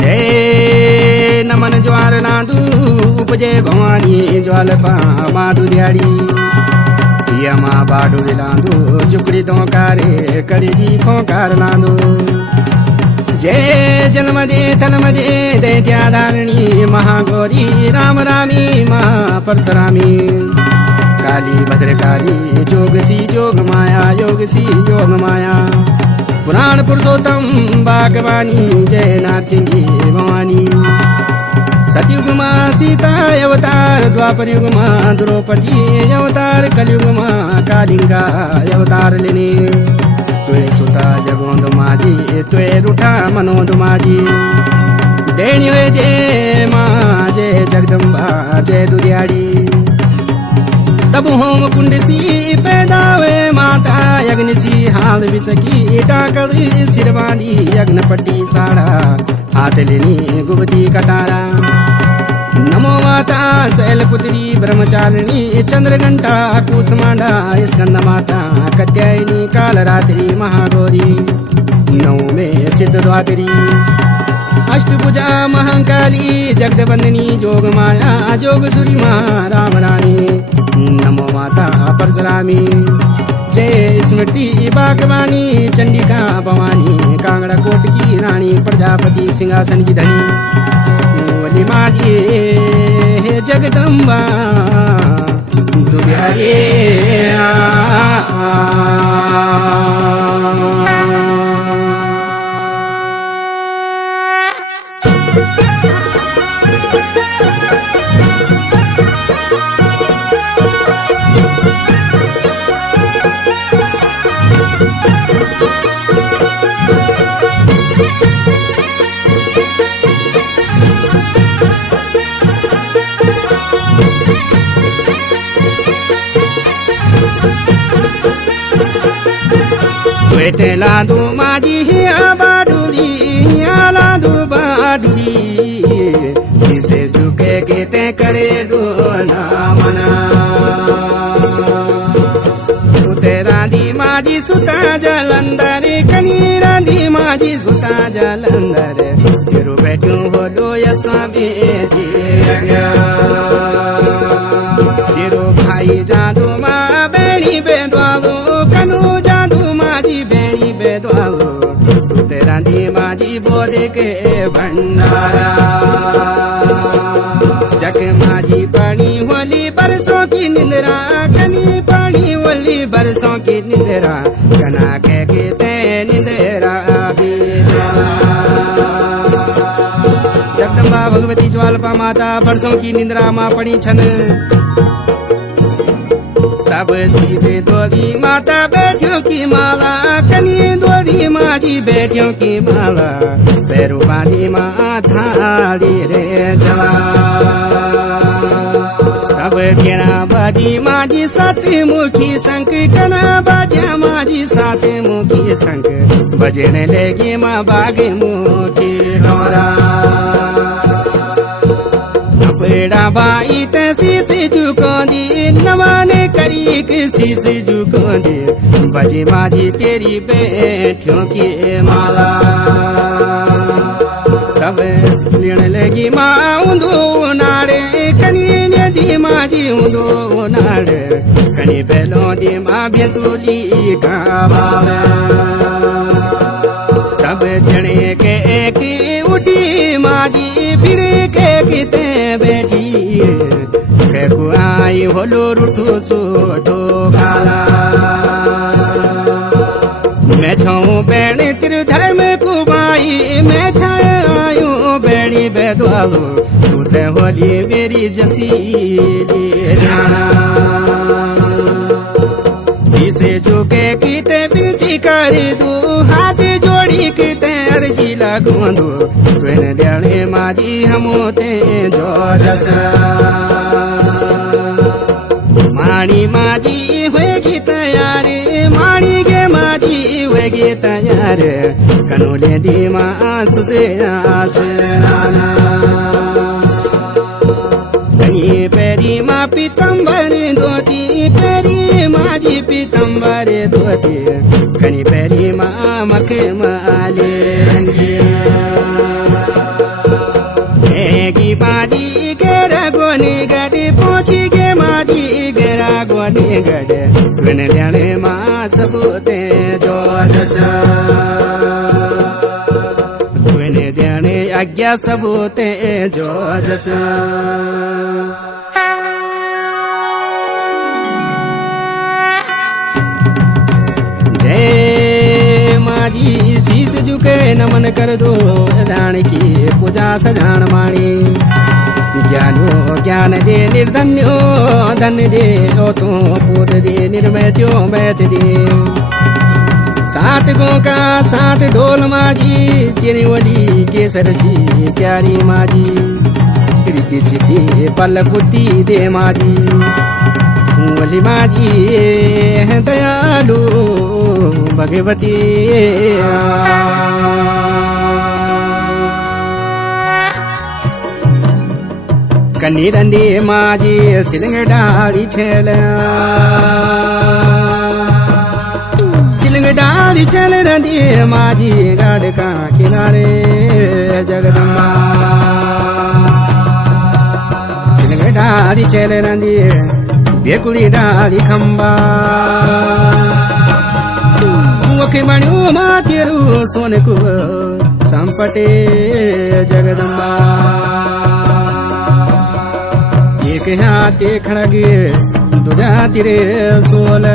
जय नमन ज्वार नादू उपजे भवानी ज्वाल माधु दियाड़ी यमा बाडू लांदू चुकड़ी तो कारे कड़ी जी फोकार लांदू जय जन्म दे तन्म दे दैत्याधारिणी महागौरी राम रामी महा परशुरामी काली भद्रकाली जोगसी जोग माया योगसी योग माया पुराण पुरुषोत्तम बागवानी जय नारसिंही भवानी सतयुग में सीता अवतार द्वापर युग में द्रौपदी अवतार कलयुग में कालिंगा अवतार लेने तुए सुता जगोंद माजी तुए रूठा मनोद माजी देणी जय माँ जय जगदम्बा जय दुधियाड़ी तब होम कुंड सी पैदा वे माता यज्ञ सी हाल विसकी टाकल सिरवानी यज्ञ पट्टी साड़ा हाथ लेनी गुबती कटारा नमो माता शैलपुत्री ब्रह्मचारिणी चंद्रघंटा कुसमांडा स्कंद माता कत्यायनी कालरात्रि महागौरी नौ में सिद्ध द्वादरी अष्टभुजा महाकाली जगदवंदनी जोग माया जोग सूरी महा राम रानी नमो माता परशुरामी जय स्मृति बागवानी चंडिका भवानी कांगड़ा कोट की रानी प्रजापति सिंहासन की धनी बोली माजी जगदम्बा दुर्यारे वेते लादू माजी हिया बाडूरी लादू बाडूरी शीशे झुके के ते करे दो मना तेरा दी माजी सुता जलंदर कनी राधी माजी सुता जलंदर तेरो बैठू होलो यसा बेदी तेरो भाई जादू माँ बेड़ी बेदवालो कनु जादू माजी बेड़ी बेदवालो तेरा दी माजी बोले के भंडारा जग माजी पड़ी होली बरसों की निंदरा कनी पड़ी होली बरसों की निंदरा कना के ते निंदरा जगदम्बा भगवती ज्वालपा माता बरसों की निंद्रा माँ पड़ी छन तब सीधे दोरी माता बैठियों की माला कनी दोरी माजी बैठियों की माला पैरू बांधी माँ थाली रे जला तब घेरा बाजी माजी साते मुखी शंख कना बाजा माजी साते मुखी शंख बजने लगी माँ बागे मुखी डोरा बेड़ा बाई तैसी से झुको दी नवाने करी किसी से झुको दी बजे माजी तेरी बैठियों की माला तब लेने लगी माँ उंदो नाड़े कनी दी माजी उंदो नाड़े कनी पहलो दी माँ बेतुली का बाला तब चढ़े के एक उठी माजी फिर के किते बैठी कहू आई होलो रुठो सोठो गाला मैं छाऊं बैण तिर धर्म कुबाई मैं छायूं बैणी बैदवालो तू ते होली मेरी जसीली राणा शीशे झुके किते विनती कर दू हाथ जोड़ी किते अर्जी लगू दू ट्रेन देने माजी हमोते जो माणी माजी होगी तैयार माणी के माजी होगी तैयार कनोले दी माँ सुदे आसराना पेरी माँ पीतम्बर धोती पेरी माजी पीतम्बर धोती सबते खनी पैरी माँ मख माले की बाजी गेरा गोनी गड़े पूछी गे माजी गेरा गोनी गड़े बिन लेने माँ सबते जो जसा बिन देने आज्ञा सबते जो जसा माजी शीश झुके नमन कर दो रानी की पूजा सजान माणी ज्ञानो ज्ञान दे निर्धन्यो धन दे ओ तो पूत दे निर्मय त्यो बैठ दे सात गो का सात ढोल माजी तेरी वली केसर जी प्यारी माजी कृति सिद्धि पल बुद्धि दे माजी वली माजी है दयालु भगवती कन्नी माजी सिलंग डाली छेल रंदी माजी गाड़ का किनारे जगदम्बा सिलंग डाली छेल रंदी बेकुड़ी डाली खंबा मुखे बण्यो मा तेरू सोनको संपटे जगदम्बा एक हाथे खड़गे दुजा तिरे सोल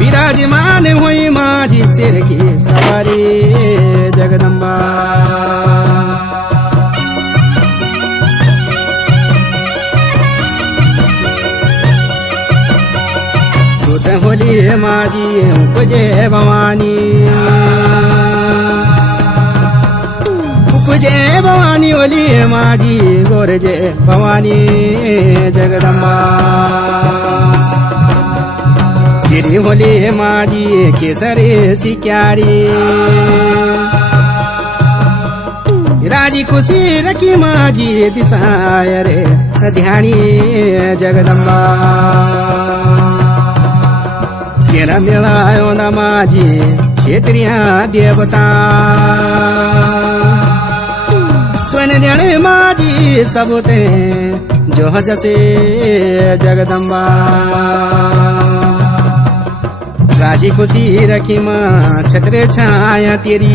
विराजमान हुई माजी सिर की सवारी जगदम्बा होली माजी उपजे भवानी होली माजी गोरजे भवानी जगदम्बा तेरी होली माजी केसरी सिक्यारी राजी खुशी रखी माजी दिशाय रे ध्यानी जगदम्बा तेरा मिलायो न माजी क्षेत्रिया देवता स्वर्ण देने माजी सबते जो जसे जगदम्बा राजी खुशी रखी माँ छत्र छाया तेरी